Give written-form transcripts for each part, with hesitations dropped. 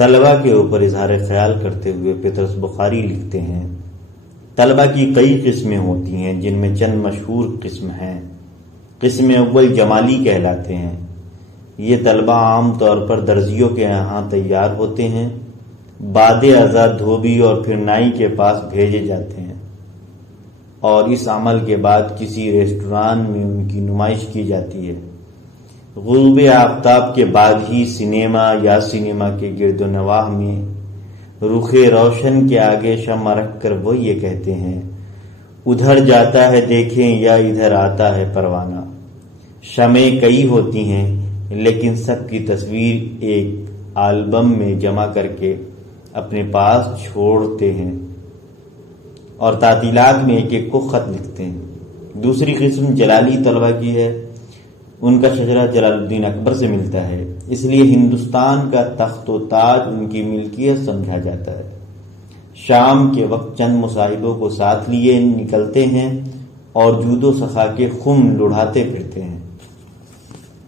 طلبہ کے اوپر اظہار خیال کرتے ہوئے پطرس بخاری لکھتے ہیں، طلبہ کی کئی قسمیں ہوتی ہیں جن میں چند مشہور قسم ہیں۔ قسم اول جمالی کہلاتے ہیں۔ یہ طلبہ عام طور پر درزیوں کے یہاں تیار ہوتے ہیں، بعد ازاں دھوبی اور پھر نائی کے پاس بھیجے جاتے ہیں اور اس عمل کے بعد کسی ریسٹوران میں ان کی نمائش کی جاتی ہے۔ غروب آفتاب کے بعد ہی سنیما یا سنیما کے گرد و نواح میں رخ روشن کے آگے شمع رکھ کر وہ یہ کہتے ہیں، ادھر جاتا ہے دیکھیں یا ادھر آتا ہے پروانہ۔ شمعیں کئی ہوتی ہیں لیکن سب کی تصویر ایک البم میں جمع کر کے اپنے پاس چھوڑتے ہیں اور تعطیلات میں ایک ایک کو خط لکھتے ہیں۔ دوسری قسم جلالی طلبہ کی ہے۔ ان کا شجرہ جلال الدین اکبر سے ملتا ہے، اس لیے ہندوستان کا تخت و تاج ان کی ملکیت سمجھا جاتا ہے۔ شام کے وقت چند مصاحبوں کو ساتھ لیے نکلتے ہیں اور جود و سخا کے خم لڑھاتے پھرتے ہیں۔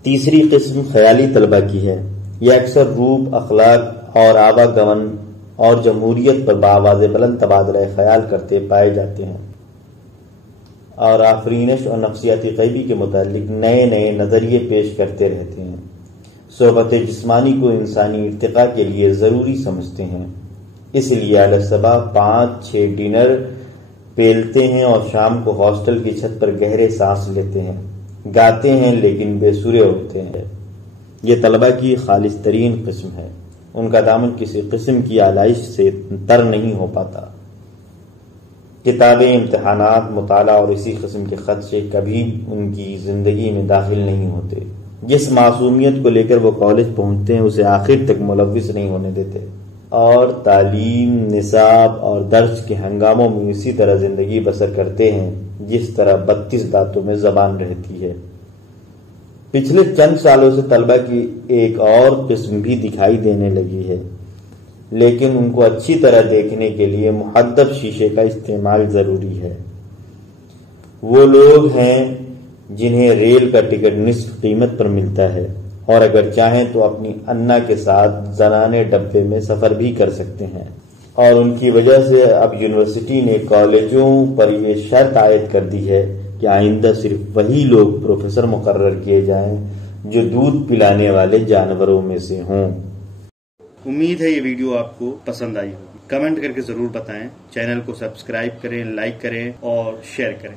تیسری قسم خیالی طلبہ کی ہے۔ یہ اکثر روپ، اخلاق اور آواگمن اور جمہوریت پر بآواز بلند تبادلہ خیال کرتے پائے جاتے ہیں اور آفرینش اور نفسیاتی غیبی کے متعلق نئے نئے نظریے پیش کرتے رہتے ہیں۔ صحبت جسمانی کو انسانی ارتقاء کے لیے ضروری سمجھتے ہیں، اس لیے علی صبح 5-6 ڈنر پیلتے ہیں اور شام کو ہاسٹل کی چھت پر گہرے سانس لیتے ہیں، گاتے ہیں لیکن بے سرے ہوتے ہیں۔ یہ طلبہ کی خالص ترین قسم ہے۔ ان کا دامن کسی قسم کی آلائش سے تر نہیں ہو پاتا۔ کتابیں، امتحانات، مطالعہ اور اسی قسم کے خدشے کبھی ان کی زندگی میں داخل نہیں ہوتے۔ جس معصومیت کو لے کر وہ کالج پہنچتے ہیں اسے آخر تک ملوث نہیں ہونے دیتے اور تعلیم، نصاب اور درس کے ہنگاموں میں اسی طرح زندگی بسر کرتے ہیں جس طرح 32 دانتوں میں زبان رہتی ہے۔ پچھلے چند سالوں سے طلبہ کی ایک اور قسم بھی دکھائی دینے لگی ہے، لیکن ان کو اچھی طرح دیکھنے کے لیے محدب شیشے کا استعمال ضروری ہے۔ وہ لوگ ہیں جنہیں ریل کا ٹکٹ نصف قیمت پر ملتا ہے اور اگر چاہیں تو اپنی انا کے ساتھ زنانے ڈبے میں سفر بھی کر سکتے ہیں، اور ان کی وجہ سے اب یونیورسٹی نے کالجوں پر یہ شرط عائد کر دی ہے کہ آئندہ صرف وہی لوگ پروفیسر مقرر کیے جائیں جو دودھ پلانے والے جانوروں میں سے ہوں۔ امید ہے یہ ویڈیو آپ کو پسند آئی ہوگی۔ کمنٹ کر کے ضرور بتائیں، چینل کو سبسکرائب کریں، لائک کریں اور شیئر کریں۔